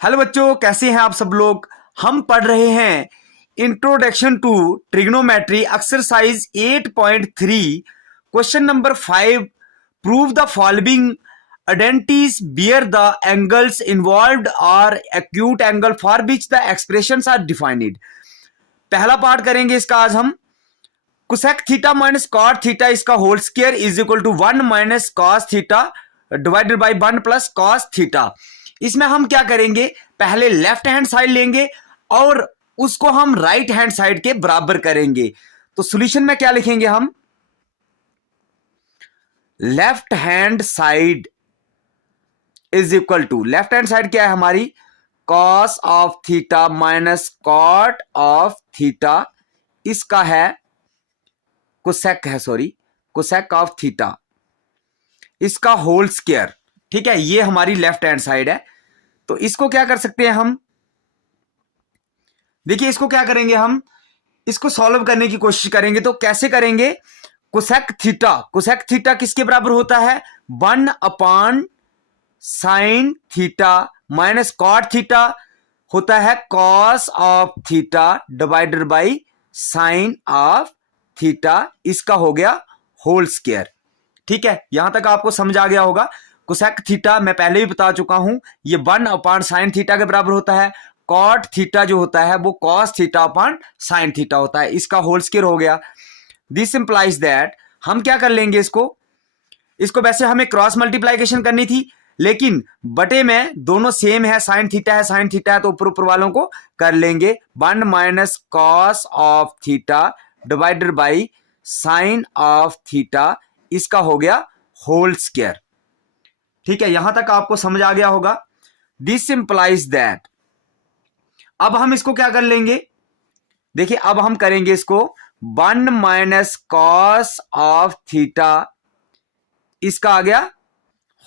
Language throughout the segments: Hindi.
हेलो बच्चों, कैसे हैं आप सब लोग। हम पढ़ रहे हैं introduction to trigonometry exercise 8.3 question number 5। Prove the following identities where the angles involved are acute angle for which the expressions are defined. पहला पार्ट करेंगे इसका आज हम। Cosec theta minus cot theta इसका whole square is equal to 1 minus cos theta divided by 1 plus cos theta. इसमें हम क्या करेंगे, पहले लेफ्ट हैंड साइड लेंगे और उसको हम राइट हैंड साइड के बराबर करेंगे। तो सॉल्यूशन में क्या लिखेंगे हम, left hand side is equal to, left hand side क्या है हमारी, cos of theta minus cot of theta, इसका है कोसेक है, सॉरी कोसेक ऑफ थीटा, इसका होल स्क्वायर। ठीक है, ये हमारी लेफ्ट हैंड साइड है। तो इसको क्या कर सकते हैं हम, देखिए इसको क्या करेंगे हम, इसको सॉल्व करने की कोशिश करेंगे। तो कैसे करेंगे, कोसेक थीटा, कोसेक थीटा किसके बराबर होता है, 1 upon sine theta minus cot theta होता है cos of theta divided by sine of theta, इसका हो गया होल स्क्वायर। ठीक है, यहां तक आपको समझ आ गया होगा। कोसेक थीटा मैं पहले ही बता चुका हूं, ये 1 अपॉन साइन थीटा के बराबर होता है। कॉट थीटा जो होता है वो cos theta upon sine theta होता है, इसका होल स्क्वायर हो गया। दिस इंप्लाइज दैट, हम क्या कर लेंगे इसको वैसे हमें क्रॉस मल्टीप्लाइकेशन करनी थी, लेकिन बटे में दोनों सेम है, साइन थीटा है साइन थीटा है, तो ऊपर ऊपर वालों को कर लेंगे। 1 minus cos of theta divided by sine of theta, इसका हो गया होल स्क्वायर। ठीक है, यहां तक आपको समझ आ गया होगा। दिस इंप्लाइज दैट, अब हम इसको क्या कर लेंगे, देखिए अब हम करेंगे इसको 1 माइनस कॉस ऑफ थीटा, इसका आ गया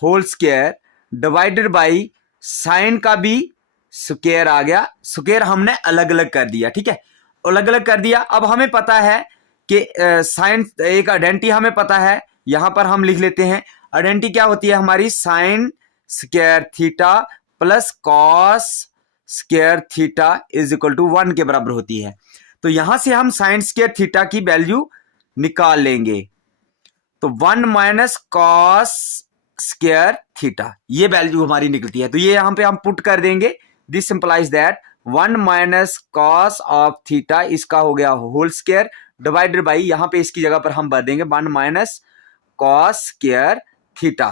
whole square divided by sine का भी स्क्वायर आ गया। स्क्वायर हमने अलग अलग कर दिया, ठीक है, अलग अलग कर दिया। अब हमें पता है कि साइन, एक आइडेंटिटी हमें पता है, यहां पर हम लिख लेते हैं। आइडेंटिटी क्या होती है हमारी, sine square theta plus cos square theta is equal to 1 के बराबर होती है। तो यहां से हम साइन स्क्वायर थीटा की वैल्यू निकाल लेंगे। तो 1 माइनस कॉस स्क्वायर थीटा, ये वैल्यू हमारी निकलती है। तो ये यहां पे हम पुट कर देंगे। This simplifies that 1 minus cos of theta, इसका हो गया होल स्क्वायर डिवाइडेड बाई, यहां पे इसकी जगह पर हम भर देंगे 1 माइनस कॉस स्क्वायर थीटा।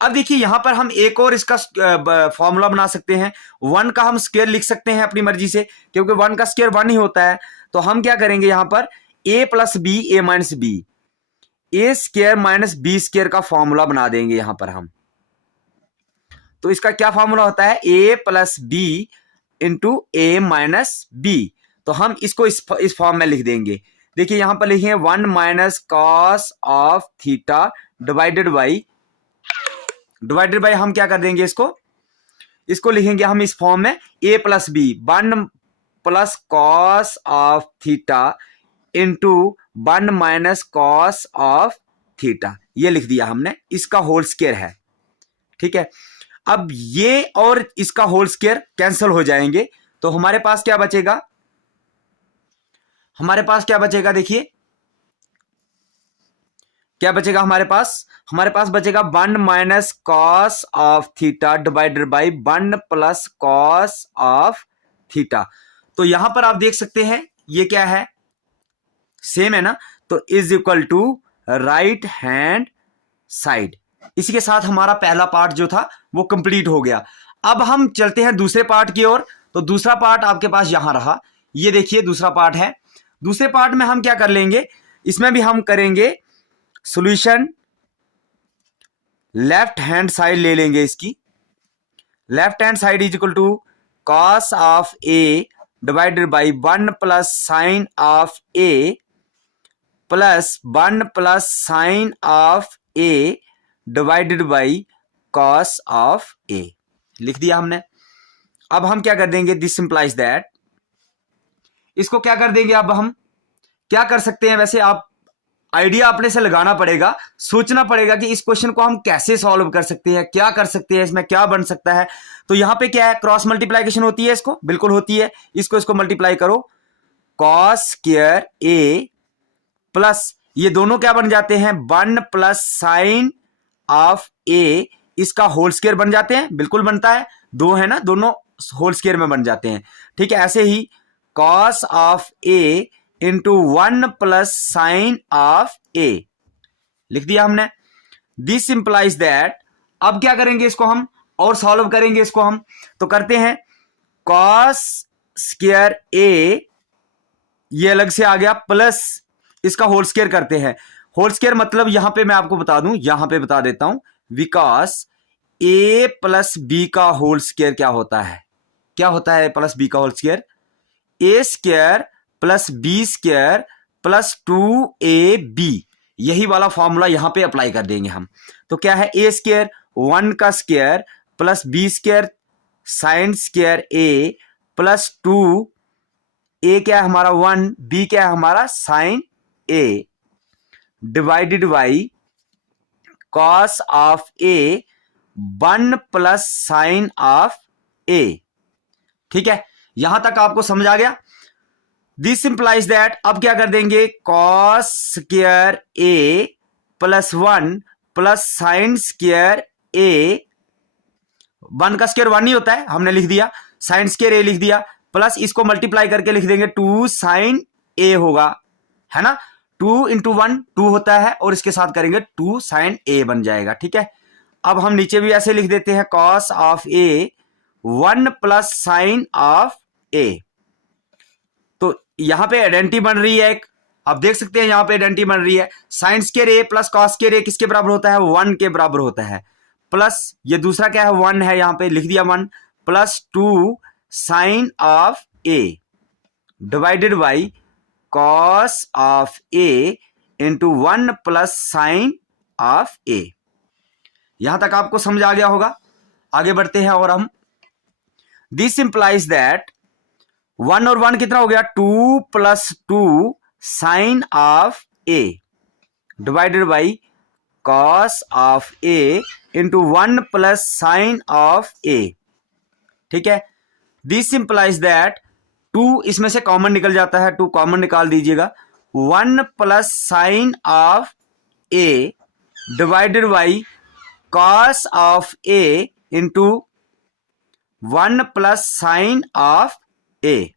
अब देखिए यहां पर हम एक और इसका फॉर्मूला बना सकते हैं। 1 का हम स्क्वायर लिख सकते हैं अपनी मर्जी से, क्योंकि 1 का स्क्वायर 1 ही होता है। तो हम क्या करेंगे, यहां पर a plus B, A minus B, A square minus B square का फॉर्मूला बना देंगे यहां पर हम। तो इसका क्या फॉर्मूला होता है, a plus B into A minus B. तो हम इसको इस फॉर्म में लिख देंगे। देखिए यहां पर लिखे 1 minus cos of theta divided by हम क्या कर देंगे, इसको लिखेंगे हम इस फॉर्म में, a plus B 1 plus cos of theta into 1 minus cos of theta, ये लिख दिया हमने, इसका होल स्क्वायर है। ठीक है, अब ये और इसका होल स्क्वायर कैंसिल हो जाएंगे। तो हमारे पास क्या बचेगा, देखिए क्या बचेगा हमारे पास बचेगा 1 minus cos of theta divided by 1 plus cos of theta. तो यहां पर आप देख सकते हैं ये क्या है, सेम है ना, तो is equal to right hand side. इसी के साथ हमारा पहला पार्ट जो था वो कंप्लीट हो गया। अब हम चलते हैं दूसरे पार्ट की ओर। तो दूसरा पार्ट आपके पास यहां रहा, ये देखिए दूसरा पार्ट है। दूसरे पार्ट में हम क्या कर लेंगे, इसमें भी हम करेंगे सॉल्यूशन, लेफ्ट हैंड साइड ले लेंगे इसकी। Left hand side is equal to cos of a divided by 1 plus sine of a plus 1 plus sine of a divided by cos of a, लिख दिया हमने। अब हम क्या कर देंगे, दिस इंप्लाइज दैट, इसको क्या कर देंगे, अब हम क्या कर सकते हैं, वैसे आप आइडिया अपने से लगाना पड़ेगा, सोचना पड़ेगा कि इस क्वेश्चन को हम कैसे सॉल्व कर सकते हैं, क्या कर सकते हैं, इसमें क्या बन सकता है। तो यहां पे क्या है, क्रॉस मल्टीप्लाइकेशन होती है, इसको बिल्कुल होती है। इसको मल्टीप्लाई करो, कॉस स्क्वायर ए प्लस ये दोनों क्या बन जाते हैं, 1 प्लस साइन ऑफ ए, इसका होल स्क्वायर बन जाते हैं, बिल्कुल बनता है, दो है ना, दोनों होल स्क्वायर में बन जाते हैं। ठीक है, ऐसे ही cos of a into 1 plus sine of a लिख दिया हमने। दिस इंप्लाइज दैट, अब क्या करेंगे इसको हम और सॉल्व करेंगे इसको हम, तो करते हैं कॉस स्क्वायर ए, ये अलग से आ गया, प्लस इसका होल स्क्वायर करते हैं। होल स्क्वायर मतलब यहां पे मैं आपको बता दूं, यहां पे बता देता हूं, बिकॉज ए प्लस बी का होल स्क्वायर क्या होता है, क्या होता है प्लस बी का whole square, a square plus b square plus 2ab, यही वाला फॉर्मूला यहां पे अप्लाई कर देंगे हम। तो क्या है, ए स्क्वायर 1 का square plus b square sine square a plus 2, a क्या है हमारा 1, बी क्या है हमारा sine a, divided by cos of a 1 plus sine of a. ठीक है, यहां तक आपको समझ आ गया। दिस इंप्लाइज दैट, अब क्या कर देंगे, cos square a plus 1 plus sign square ए, 1 का स्क्वायर 1 ही होता है, हमने लिख दिया, साइन स्क्वायर ए लिख दिया, प्लस इसको मल्टीप्लाई करके लिख देंगे 2 साइन ए होगा, है ना, 2 इंटू 1 2 होता है, और इसके साथ करेंगे 2 साइन ए बन जाएगा। ठीक है, अब हम नीचे भी ऐसे लिख देते हैं, cos of a 1 plus sine of a. तो यहां पे आइडेंटिटी बन रही है एक, आप देख सकते हैं यहां पे आइडेंटिटी बन रही है, sign square a plus cos square ए किसके बराबर होता है, 1 के बराबर होता है, प्लस ये दूसरा क्या है 1 है, यहां पे लिख दिया 1, plus 2 sine of a divided by cos of a into 1 plus sine of a. यहां तक आपको समझ आ गया होगा। आगे बढ़ते हैं और हम, दिस इंप्लाइज दैट 1 और 1 कितना हो गया, 2 plus 2 sine of a divided by cos of a into 1 plus sine of a. ठीक है, दिस इंप्लाइज दैट 2 इसमें से कॉमन निकल जाता है, 2 कॉमन निकाल दीजिएगा, 1 plus sine of a divided by cos of a into 1 plus sine of a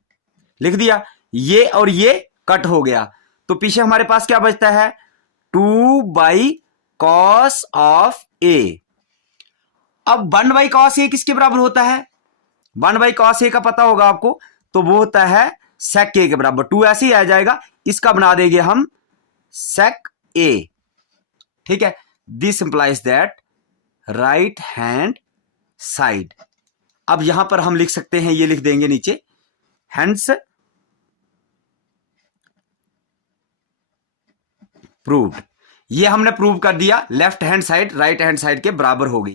लिख दिया। ये और ये कट हो गया, तो पीछे हमारे पास क्या बचता है, 2 बाई कॉस ऑफ ए। अब 1 बाई कॉस ए किसके बराबर होता है, 1 बाई कॉस ए का पता होगा आपको, तो वो होता है सेक ए के बराबर, 2 ऐसे ही आ जाएगा, इसका बना देंगे हम सेक ए। ठीक है, this implies that right hand side, अब यहां पर हम लिख सकते हैं, ये लिख देंगे नीचे, हैंड्स प्रूव्ड, ये हमने प्रूव कर दिया, left hand side right hand side के बराबर होगी।